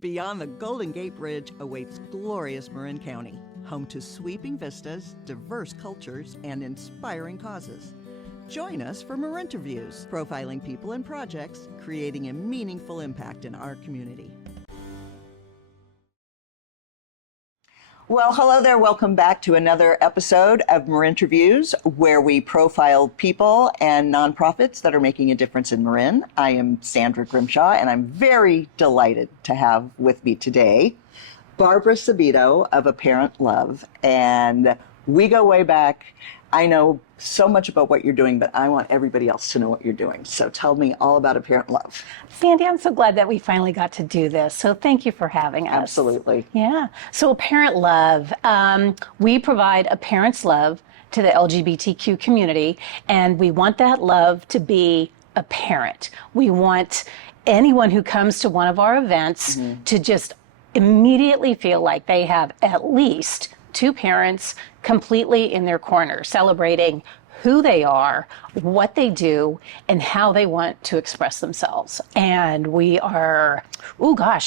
Beyond the Golden Gate Bridge awaits glorious Marin County, home to sweeping vistas, diverse cultures, and inspiring causes. Join us for Marinterviews, profiling people and projects, creating a meaningful impact in our community. Well, hello there. Welcome back to another episode of Marinterviews, where we profile people and nonprofits that are making a difference in Marin. I am Sandra Grimshaw, and I'm very delighted to have with me today Barbara Sabido of Apparent Love. And we go way back. I know so much about what you're doing, but I want everybody else to know what you're doing. So tell me all about Apparent Love. Sandy, I'm so glad that we finally got to do this. So thank you for having us. Absolutely. Yeah. So Apparent Love, we provide a parent's love to the LGBTQ community, and we want that love to be apparent. We want anyone who comes to one of our events to just immediately feel like they have at least two parents completely in their corner, celebrating who they are, what they do, and how they want to express themselves. And we are,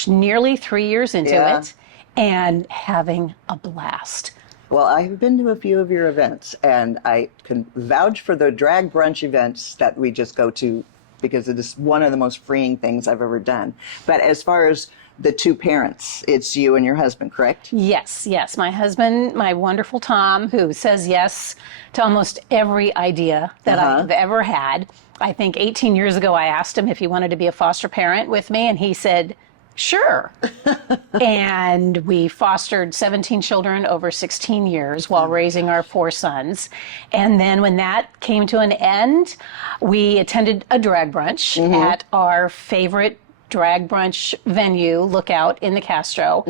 nearly 3 years into it and having a blast. Well, I've been to a few of your events, and I can vouch for the drag brunch events that we just go to, because it is one of the most freeing things I've ever done. But as far as the two parents, it's you and your husband, correct? Yes. My husband, my wonderful Tom, who says yes to almost every idea that I've ever had. I think 18 years ago, I asked him if he wanted to be a foster parent with me, and he said, sure. And we fostered 17 children over 16 years while raising our 4 sons. And then when that came to an end, we attended a drag brunch at our favorite drag brunch venue, Lookout in the Castro.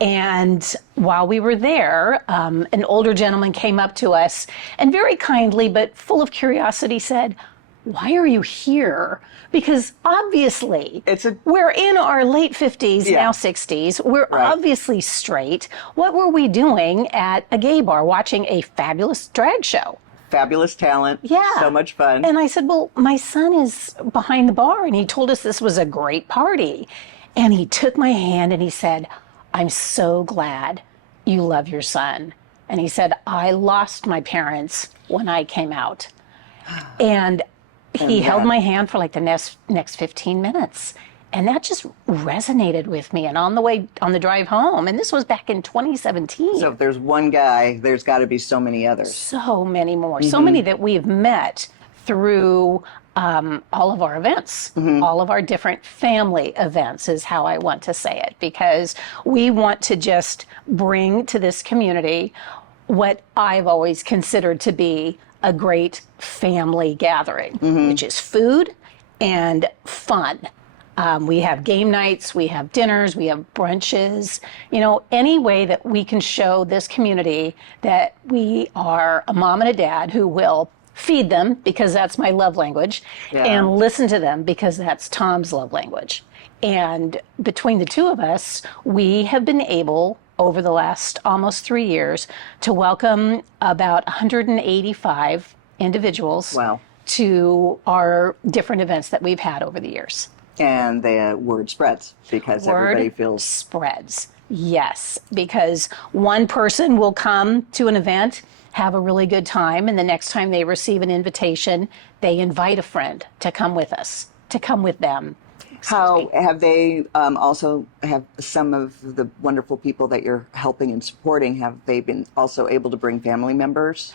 And while we were there, an older gentleman came up to us and very kindly, but full of curiosity, said, "Why are you here?" Because obviously we're in our late 50s, now 60s. We're obviously straight. What were we doing at a gay bar watching a fabulous drag show? Fabulous talent. Yeah. So much fun. And I said, well, my son is behind the bar, and he told us this was a great party. And he took my hand and he said, "I'm so glad you love your son." And he said, "I lost my parents when I came out." And he held my hand for like the next 15 minutes. And that just resonated with me. And on the drive home, and this was back in 2017. So if there's one guy, there's got to be so many others. So many more. So many that we've met through all of our events, all of our different family events is how I want to say it. Because we want to just bring to this community what I've always considered to be a great family gathering, which is food and fun. We have game nights, we have dinners, we have brunches, any way that we can show this community that we are a mom and a dad who will feed them, because that's my love language, and listen to them, because that's Tom's love language. And between the two of us, we have been able, over the last almost 3 years, to welcome about 185 individuals to our different events that we've had over the years. And the word spreads, because everybody feels... spreads, yes. Because one person will come to an event, have a really good time, and the next time they receive an invitation, they invite a friend to come with us, to come with them. How have they also have some of the wonderful people that you're helping and supporting, have they been also able to bring family members?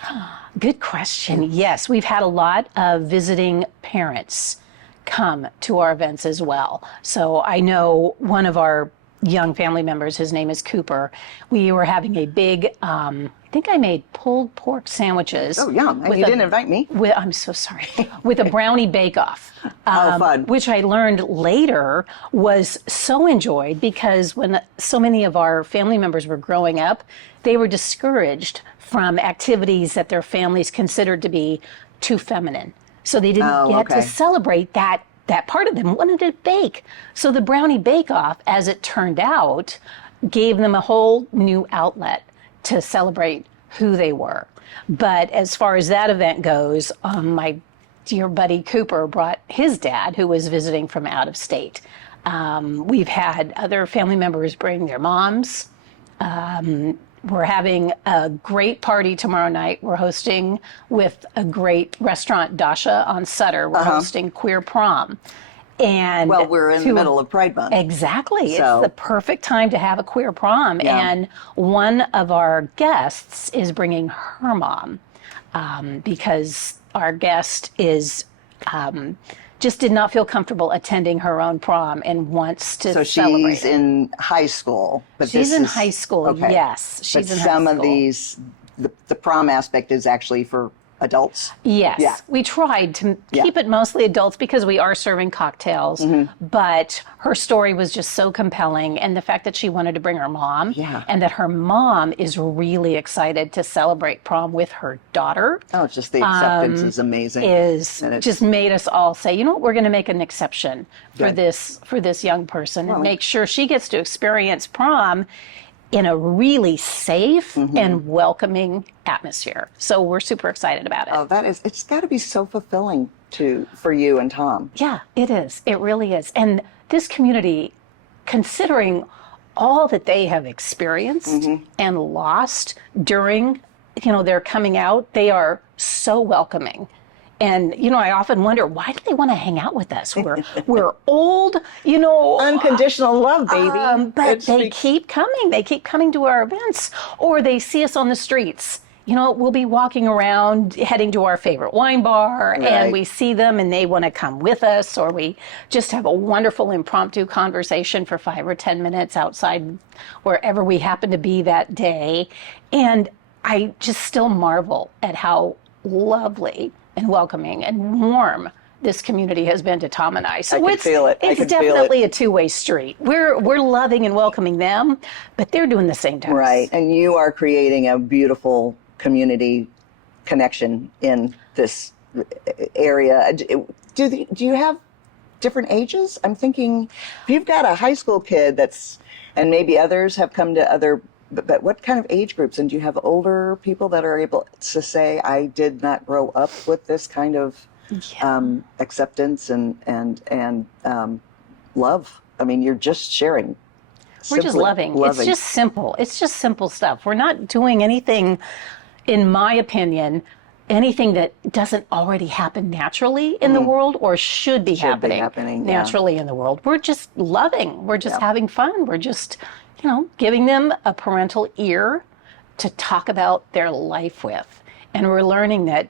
Good question. Yes, we've had a lot of visiting parents come to our events as well. So I know one of our young family members, his name is Cooper. We were having a big, I think I made pulled pork sandwiches. Oh, yum. And you didn't invite me. I'm so sorry. With a brownie bake-off. Fun. Which I learned later was so enjoyed, because when so many of our family members were growing up, they were discouraged from activities that their families considered to be too feminine. So they didn't get to celebrate that part of them, wanted to bake. So the brownie bake-off, as it turned out, gave them a whole new outlet to celebrate who they were. But as far as that event goes, my dear buddy Cooper brought his dad, who was visiting from out of state. We've had other family members bring their moms. We're having a great party tomorrow night. We're hosting with a great restaurant, Dasha on Sutter. We're hosting queer prom. And Well, we're in the middle of Pride Month. Exactly. So, it's the perfect time to have a queer prom. Yeah. And one of our guests is bringing her mom because our guest is just did not feel comfortable attending her own prom and wants to so celebrate she's it. in high school. But She's this in is, high school, okay. yes. She's But in some high of school. these, the prom aspect is actually for adults. Yes, Yeah. we tried to keep it mostly adults because we are serving cocktails, but her story was just so compelling, and the fact that she wanted to bring her mom, and that her mom is really excited to celebrate prom with her daughter, Oh, it's just the acceptance is amazing. is And it's- just made us all say, you know what, we're going to make an exception for Good. this young person and make sure she gets to experience prom in a really safe and welcoming atmosphere. So we're super excited about it. Oh, it's got to be so fulfilling for you and Tom. Yeah, it is. It really is. And this community, considering all that they have experienced and lost during, their coming out, they are so welcoming. And, I often wonder, why do they want to hang out with us? We're old, Unconditional love, baby. but they keep coming. They keep coming to our events, or they see us on the streets. We'll be walking around, heading to our favorite wine bar, and we see them and they want to come with us, or we just have a wonderful impromptu conversation for 5 or 10 minutes outside wherever we happen to be that day. And I just still marvel at how lovely and welcoming and warm this community has been to Tom and I. So I can feel it. It's definitely a two-way street. We're loving and welcoming them, but they're doing the same to us. Right, and you are creating a beautiful community connection in this area. Do you have different ages? I'm thinking if you've got a high school kid and maybe others have come to other, but what kind of age groups? And do you have older people that are able to say, I did not grow up with this kind of acceptance and love? I mean, you're just sharing. We're just loving. It's just simple. It's just simple stuff. We're not doing anything, in my opinion, anything that doesn't already happen naturally in the world or should be happening naturally in the world. We're just loving. We're just having fun. We're just, giving them a parental ear to talk about their life with. And we're learning that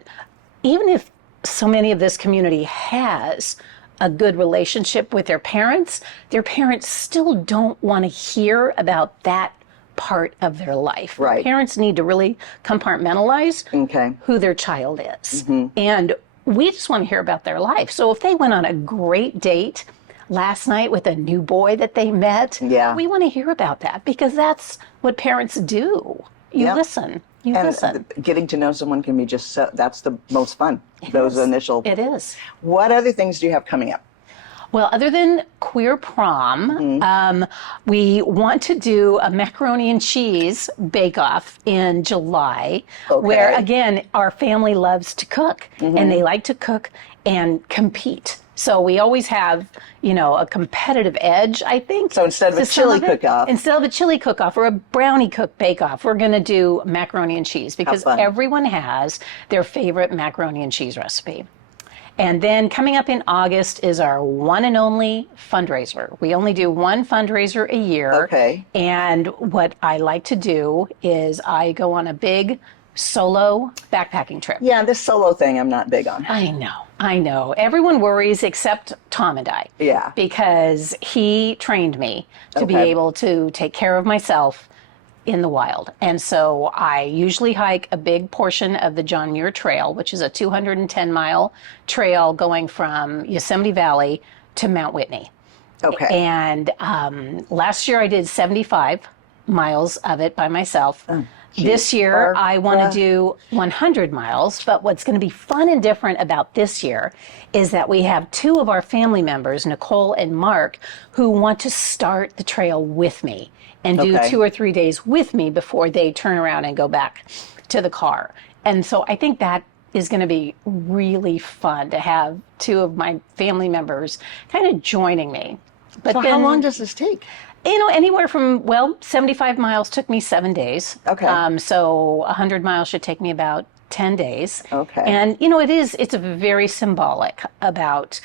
even if so many of this community has a good relationship with their parents still don't want to hear about that part of their life. Right. Parents need to really compartmentalize who their child is. And we just want to hear about their life. So if they went on a great date last night with a new boy that they met, we want to hear about that because that's what parents do. You listen. You listen. Getting to know someone can be that's the most fun. Initial. It is. What other things do you have coming up? Well, other than queer prom, we want to do a macaroni and cheese bake-off in July, where, again, our family loves to cook, and they like to cook and compete. So we always have, a competitive edge, I think. So instead of a chili cook-off or a brownie cook bake-off, we're going to do macaroni and cheese because everyone has their favorite macaroni and cheese recipe. And then coming up in August is our one and only fundraiser. We only do one fundraiser a year. Okay. And what I like to do is I go on a big solo backpacking trip. Yeah, this solo thing I'm not big on. I know. Everyone worries except Tom and I. Yeah. Because he trained me to be able to take care of myself in the wild. And so I usually hike a big portion of the John Muir Trail, which is a 210-mile trail going from Yosemite Valley to Mount Whitney. Okay. And last year I did 75 miles of it by myself. This year I want to do 100 miles, but what's going to be fun and different about this year is that we have two of our family members, Nicole and Mark, who want to start the trail with me and do 2 or 3 days with me before they turn around and go back to the car. And so I think that is going to be really fun to have two of my family members kind of joining me But So then, how long does this take? Anywhere from, 75 miles took me 7 days. Okay. So 100 miles should take me about 10 days. Okay. And, it's very symbolic about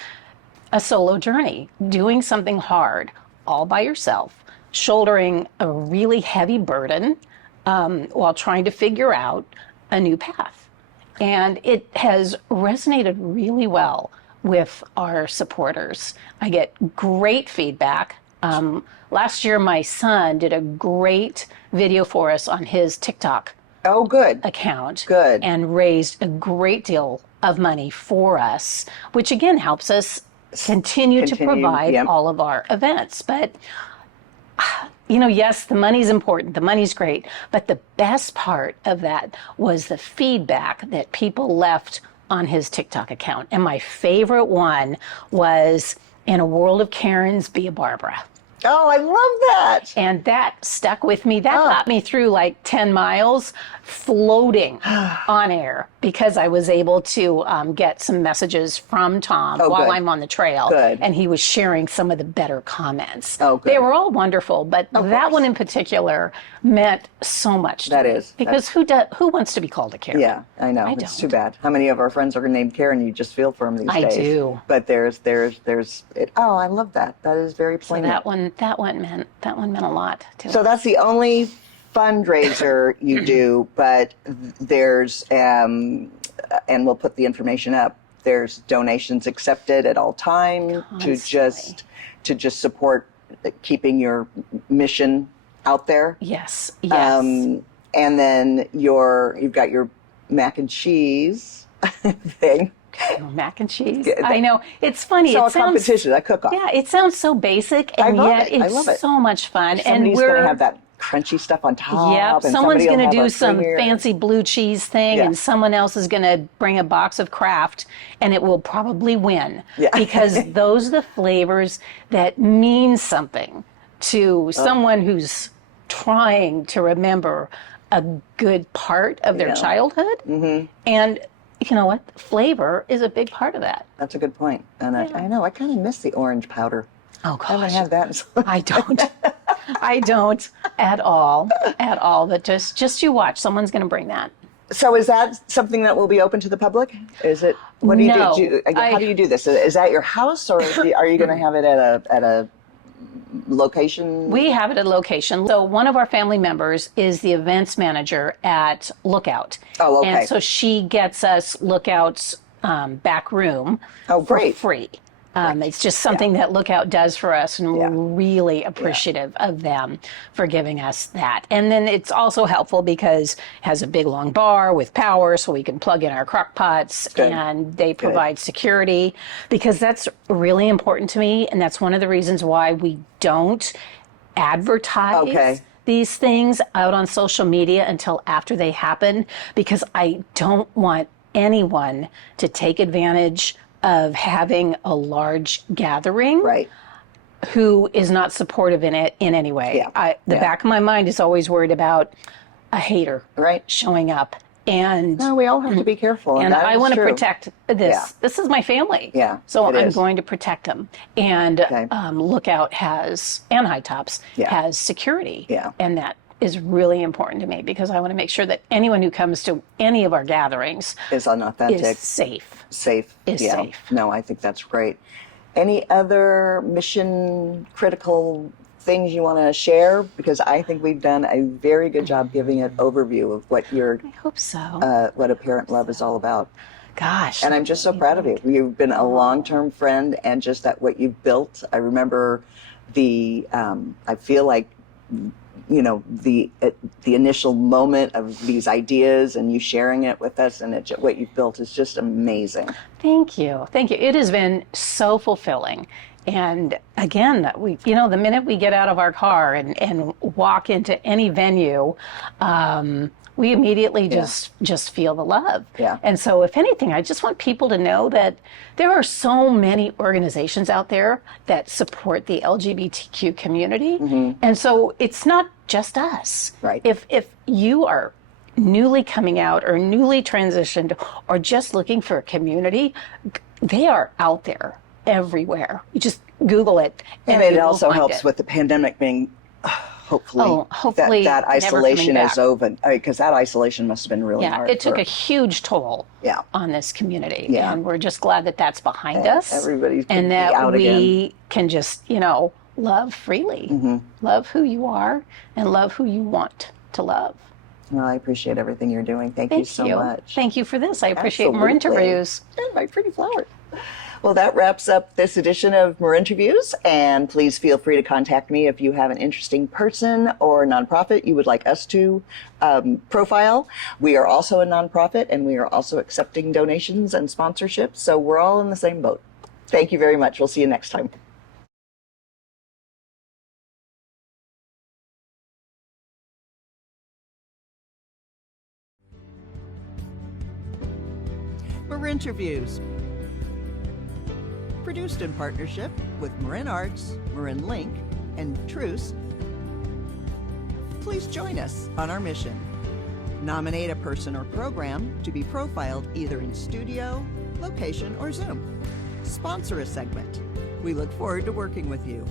a solo journey, doing something hard all by yourself, shouldering a really heavy burden while trying to figure out a new path. And it has resonated really well with our supporters. I get great feedback. Last year, my son did a great video for us on his TikTok Oh, good. account. Good. And raised a great deal of money for us, which again helps us continue to provide yep. all of our events. But, yes, the money's important. The money's great. But the best part of that was the feedback that people left on his TikTok account. And my favorite one was, in a world of Karens, be a Barbara. Oh, I love that. And that stuck with me. That got me through like 10 miles floating on air because I was able to get some messages from Tom while good. I'm on the trail. Good. And he was sharing some of the better comments. Oh, good. They were all wonderful, but that course. one in particular meant so much to That me. is. Because who wants to be called a Karen? Yeah, I know. It's don't. too bad. How many of our friends are named Karen? You just feel for them these I days. do. But there's it. Oh, I love that. That is very So poignant. that one meant a lot to So us. that's the only fundraiser you do, but there's, and we'll put the information up, there's donations accepted at all time to just support keeping your mission out there. Yes. And then you've got your mac and cheese thing. Mac and cheese. I know. It's funny. So it a sounds, competition, a cook-off. Yeah, it sounds so basic, and love yet it. I it's love it. so much fun. Somebody's and going to have that crunchy stuff on top. Yep, and someone's going to do a some creamier- fancy blue cheese thing, Yeah. and someone else is going to bring a box of Kraft, and it will probably win Yeah. because those are the flavors that mean something to someone who's trying to remember a good part of their childhood. Mm-hmm. And you know what? Flavor is a big part of that. That's a good point. And I know, I kind of miss the orange powder. Oh, gosh. I haven't had that. I don't. I don't at all. But just you watch. Someone's going to bring that. So is that something that will be open to the public? Is it? What do you No, do? How do you do this? Is that your house, or are you going to have it at a location? We have it at a location. So one of our family members is the events manager at Lookout. Oh, okay. And so she gets us Lookout's back room Oh, for great. free. It's just something that Lookout does for us, and we're really appreciative of them for giving us that. And then it's also helpful because it has a big long bar with power, so we can plug in our crock pots, Good. and they provide security, because that's really important to me, and that's one of the reasons why we don't advertise these things out on social media until after they happen, because I don't want anyone to take advantage of having a large gathering Right. who is not supportive in it in any way. Yeah. The back of my mind is always worried about a hater Right. showing up. And No, we all have to be careful. and I want to protect this. Yeah. This is my family. Yeah, So it I'm is. going to protect them. And Lookout has, and High Tops has security. Yeah. And that is really important to me, because I want to make sure that anyone who comes to any of our gatherings Is unauthentic. is safe. Safe. Is yeah. safe. No, I think that's great. Any other mission critical things you want to share? Because I think we've done a very good job giving an overview of what I hope so. what Apparent Love is all about. Gosh. And I'm just so proud of you. You've been a long-term friend, and just that what you've built. I remember I feel like, you know, the initial moment of these ideas and you sharing it with us, and what you've built is just amazing. Thank you. Thank you. It has been so fulfilling. And again, the minute we get out of our car and walk into any venue, we immediately just feel the love. Yeah. And so if anything, I just want people to know that there are so many organizations out there that support the LGBTQ community. Mm-hmm. And so it's not just us. Right. If you are newly coming out or newly transitioned or just looking for a community, they are out there everywhere. You just Google it. And you it will also find helps it. with the pandemic being, hopefully, never that isolation coming is back. over, because that isolation must have been really hard. It took a huge toll Yeah. on this community. Yeah. And we're just glad that that's behind And us. everybody's and be that out we again. can just, love freely. Love who you are and love who you want to love. Well, I appreciate everything you're doing. Thank you so much. Thank you for this. I appreciate Absolutely. Marinterviews. And my pretty flower. Well, that wraps up this edition of Marinterviews, and please feel free to contact me if you have an interesting person or nonprofit you would like us to profile. We are also a nonprofit, and we are also accepting donations and sponsorships, so we're all in the same boat. Thank you very much. We'll see you next time. Marinterviews. Produced in partnership with Marin Arts, Marin Link, and Truce. Please join us on our mission. Nominate a person or program to be profiled either in studio, location, or Zoom. Sponsor a segment. We look forward to working with you.